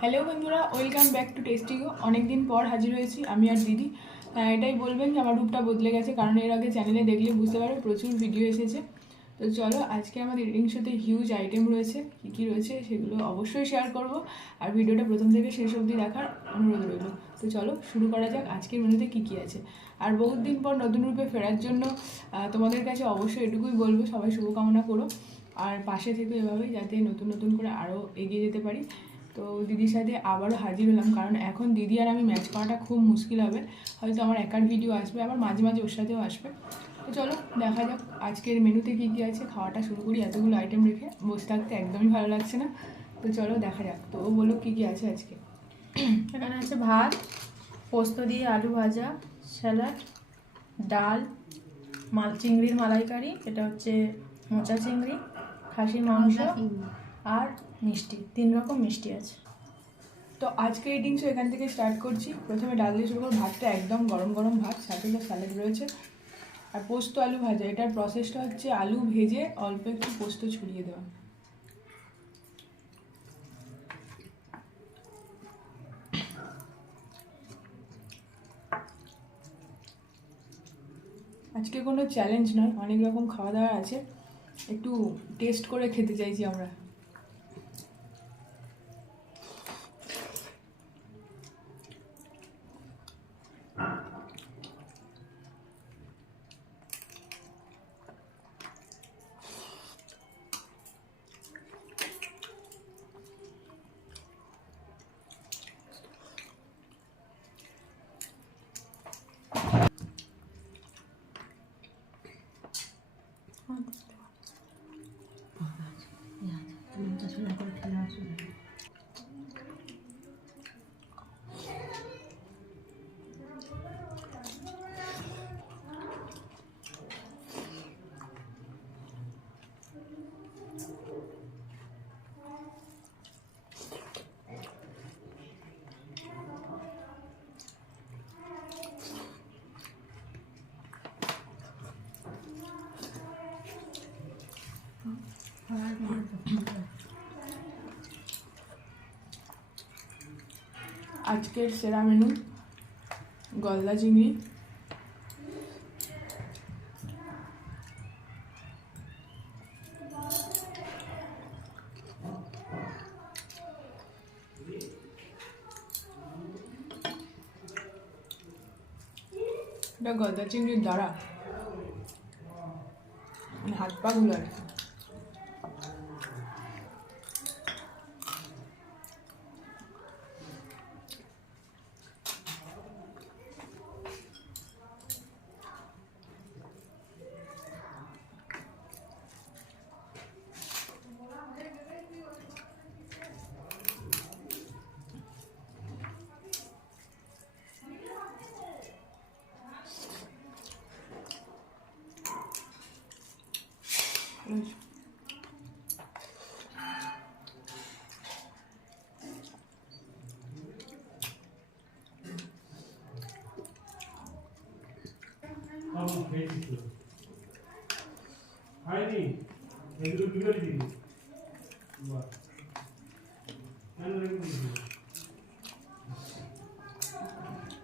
Hello বন্ধুরা, welcome back to টেস্টিগো। অনেকদিন পর হাজির হয়েছি আমি আর দিদি। এটাই বলবেন যে আমার রূপটা বদলে গেছে, কারণ এর আগে চ্যানেলে দেখলে বুঝতে পারবে প্রচুর ভিডিও এসেছে। তো চলো, আজকে আমাদের রিডিং শোতে হিউজ আইটেম রয়েছে। কী কী রয়েছে সেগুলো অবশ্যই শেয়ার করব, আর ভিডিওটা প্রথম থেকে শেষ অবধি দেখার অনুরোধ রইল। তো চলো শুরু করা যাক আজকের মেনুতে কী কী আছে। আর বহুত দিন পর নতুন রূপে ফেরার জন্য তোমাদের কাছে অবশ্যই এটুকুই বলবো, সবাই শুভকামনা করো আর পাশে থেকে এভাবেই যাতে নতুন নতুন করে আরও এগিয়ে যেতে পারি। তো দিদির সাথে আবারও হাজির হলাম, কারণ এখন দিদি আর আমি ম্যাচ করাটা খুব মুশকিল হবে। হয়তো আমার একার ভিডিও আসবে, আবার মাঝে মাঝে ওর সাথেও আসবে। তো চলো দেখা যাক আজকের মেনুতে কী কী আছে। খাওয়াটা শুরু করি, এতগুলো আইটেম রেখে বসে থাকতে একদমই ভালো লাগছে না। তো চলো দেখা যাক। তো ও বলো কী কী আছে আজকে। এখানে আছে ভাত, পোস্ত দিয়ে আলু ভাজা, স্যালাড, ডাল, চিংড়ির মালাইকারি, এটা হচ্ছে মোচা চিংড়ি, খাসির মাংস আর মিষ্টি। 3 রকম মিষ্টি আছে। তো আজকে রিডিং শো এখান থেকে স্টার্ট করছি। প্রথমে ডাল দিয়ে শুরু করবো। ভাতটা একদম গরম গরম ভাত, সাথে তো স্যালাড রয়েছে আর পোস্ত আলু ভাজা। এটার প্রসেসটা হচ্ছে আলু ভেজে অল্প একটু পোস্ত ছড়িয়ে দেওয়া। আজকে কোনো চ্যালেঞ্জ নয়, অনেক রকম খাওয়া দাওয়া আছে, একটু টেস্ট করে খেতে চাইছি আমরা। আজকের সেরা মেনু গলদা চিংড়ি, এটা গলদা চিংড়ির দ্বারা মানে হাত পা গুলো আর কি।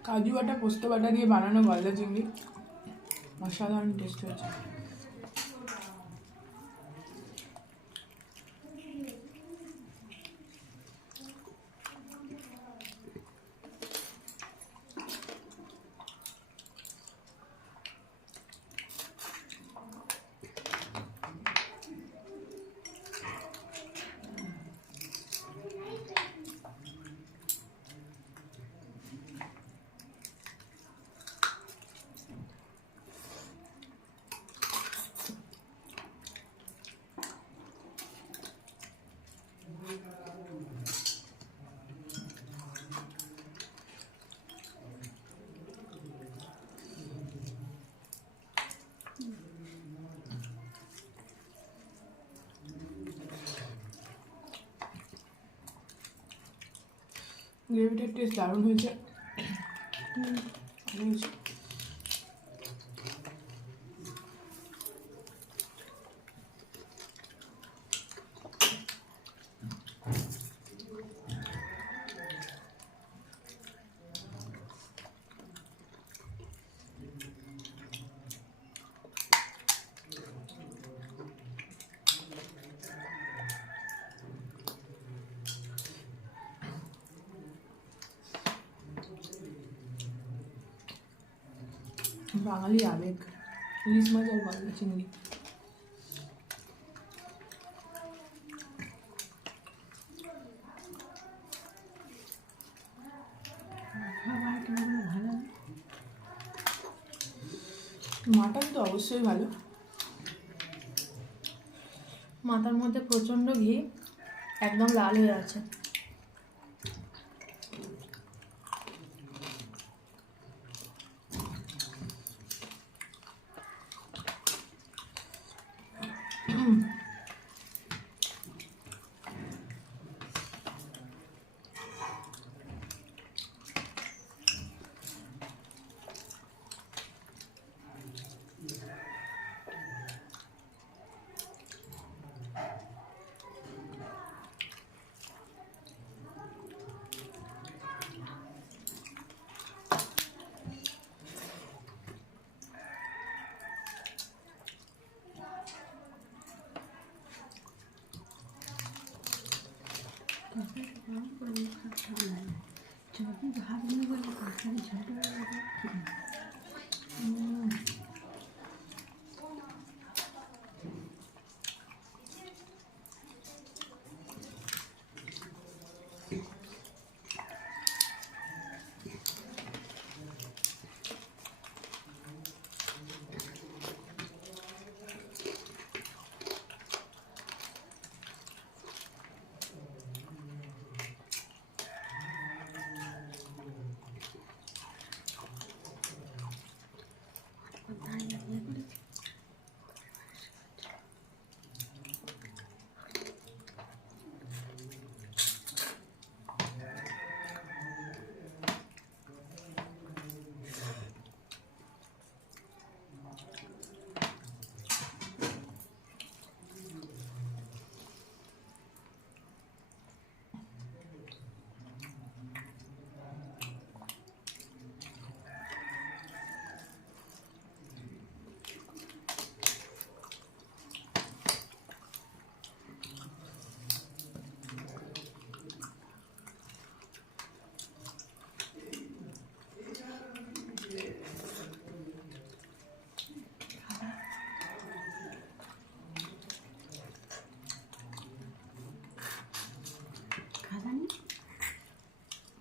কাজু বাটা পোস্ত বাটা দিয়ে বানানো গলদা চিংড়ি অসাধারণ টেস্ট হয়েছে। গ্রেভিটার টেস্ট দারুণ হয়েছে। বাঙালি আবেগ, ইলিশ মাছ আর গলদা চিংড়ি। মাটন তো অবশ্যই ভালো। মাথার মধ্যে প্রচণ্ড ঘি, একদম লাল হয়ে আছে।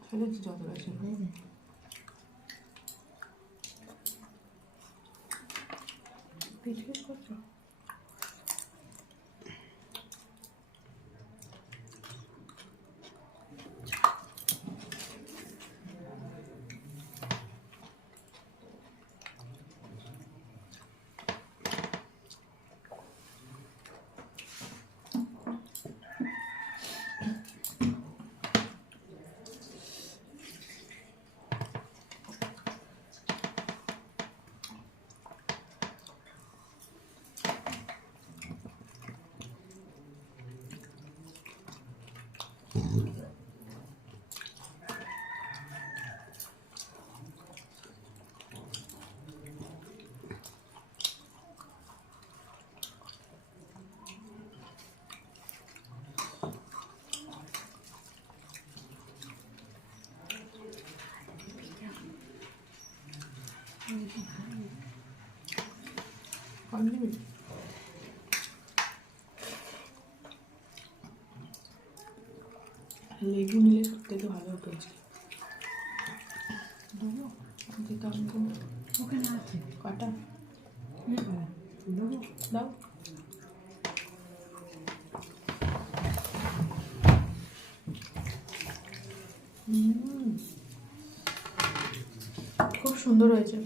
ফেলেছি যত আছে। পিছ পিছ করছো? লেবু নিলে সব থেকে ভালো হতো আজকে। ওখানে আছে কটা দেবো। দাও। খুব সুন্দর হয়েছে।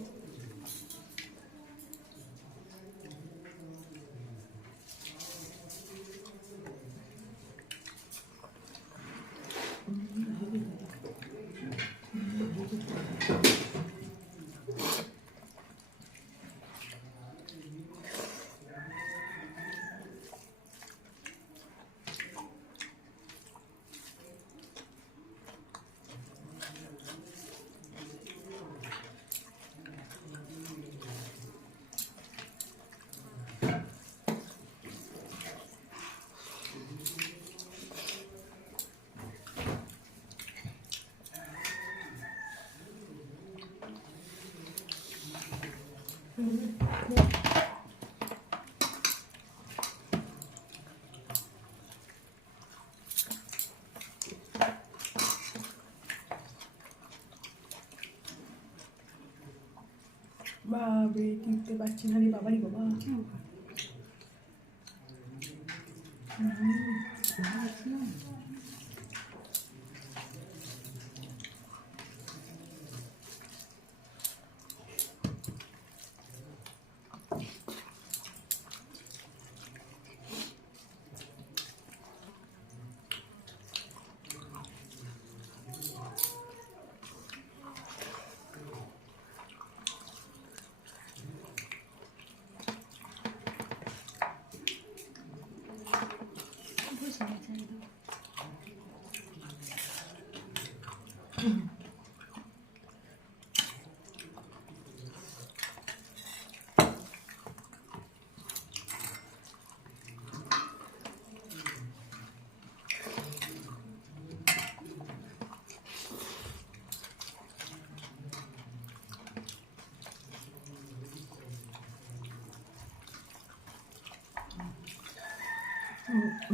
টিপতে পারছি না রে বাবারি বাবা।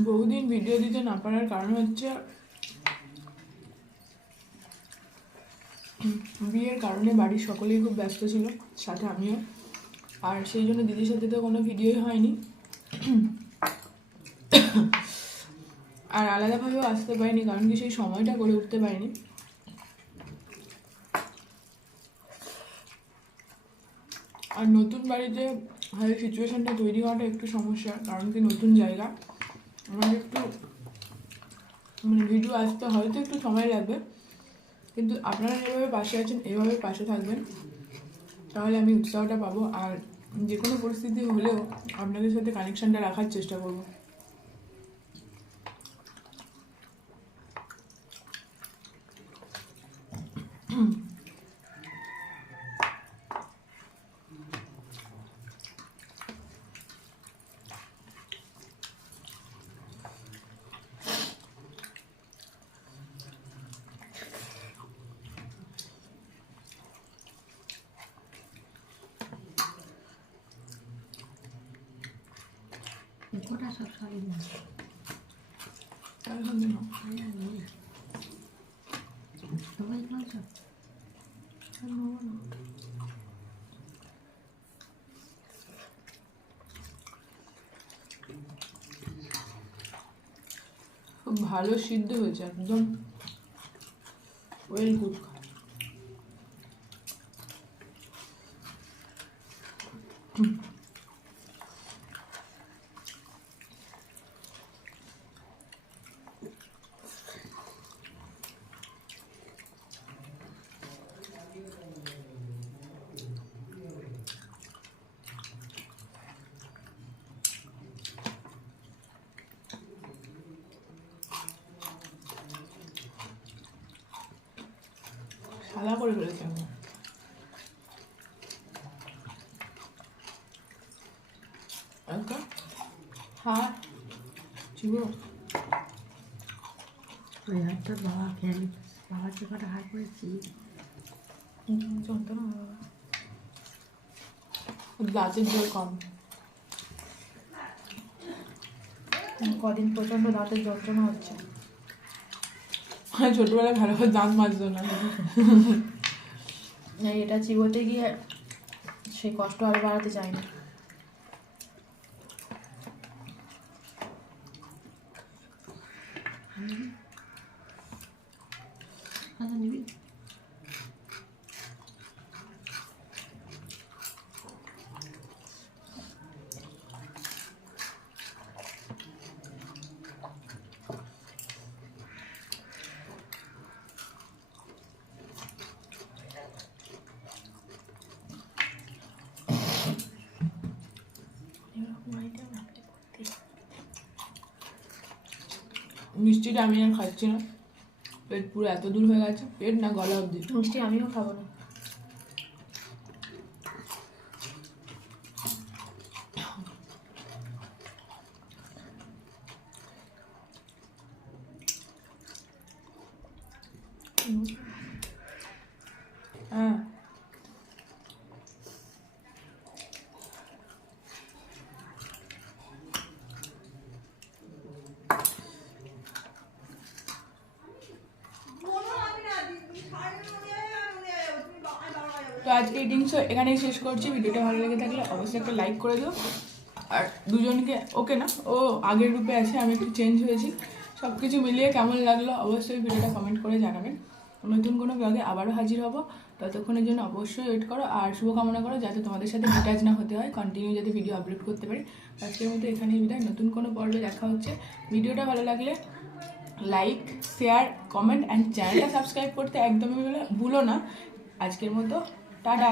বহুদিন ভিডিও দিতে না পারার কারণ হচ্ছে বিয়ের কারণে বাড়ির সকলেই খুব ব্যস্ত ছিল, সাথে আমিও। আর সেই জন্য দিদির সাথে তো কোনো ভিডিওই হয়নি, আর আলাদাভাবেও আসতে পারিনি, কারণ কি সেই সময়টা করে উঠতে পারিনি। আর নতুন বাড়িতে হয় সিচুয়েশানটা তৈরি হওয়াটা একটু সমস্যা, কারণ কি নতুন জায়গা, আমার একটু মানে ভিডিও আসতে হয়তো একটু সময় লাগবে, কিন্তু আপনারা যেভাবে পাশে আছেন এইভাবে পাশে থাকবেন, তাহলে আমি উৎসাহটা পাবো। আর যে কোনো পরিস্থিতি হলেও আপনাদের সাথে কানেকশানটা রাখার চেষ্টা করবো। গোটা সব সবই না। সবাই খাওয়া খুব ভালো সিদ্ধ হয়েছে, একদম ওয়েল কুক। সাদা করে ফেলেছি আমি। একটা হাত ছিল, ওই হাতটা বাবা খেয়ে বাবার যে কটা হাত করেছি যন্ত্রণা হবে। দাঁতের জল কম। কদিন প্রচণ্ড দাঁতের যন্ত্রণা হচ্ছে। ছোটবেলায় ভালো করে দাঁত মাজতো না, এটা চিবোতে গিয়ে সেই কষ্ট আর বাড়াতে চাই না। নিবি মিষ্টিটা আমি আর খাচ্ছি না, পেট পুরো এত দূর হয়ে গেছে, পেট না গলা অবধি। মিষ্টি আমিও খাবো না। হ্যাঁ আজকে ইটিংস এখানেই শেষ করছি। ভিডিওটা ভালো লেগে থাকলে অবশ্যই একটা লাইক করে দিও। আর দুজনকে ওকে না, ও আগের রূপে আছে, আমি একটু চেঞ্জ হয়েছি। সব কিছু মিলিয়ে কেমন লাগলো অবশ্যই ভিডিওটা কমেন্ট করে জানাবেন। নতুন কোনো ব্লগে আবারও হাজির হব, ততক্ষণের জন্য অবশ্যই ওয়েট করো আর শুভকামনা করো যাতে তোমাদের সাথে ডিটাচ না হতে হয়, কন্টিনিউ যাতে ভিডিও আপলোড করতে পারি। আজকের মতো এখানেই বিদায়, নতুন কোনো পর্বে দেখা হচ্ছে। ভিডিওটা ভালো লাগলে লাইক, শেয়ার, কমেন্ট অ্যান্ড চ্যানেলটা সাবস্ক্রাইব করতে একদমই ভুলো না। আজকের মতো টাটা।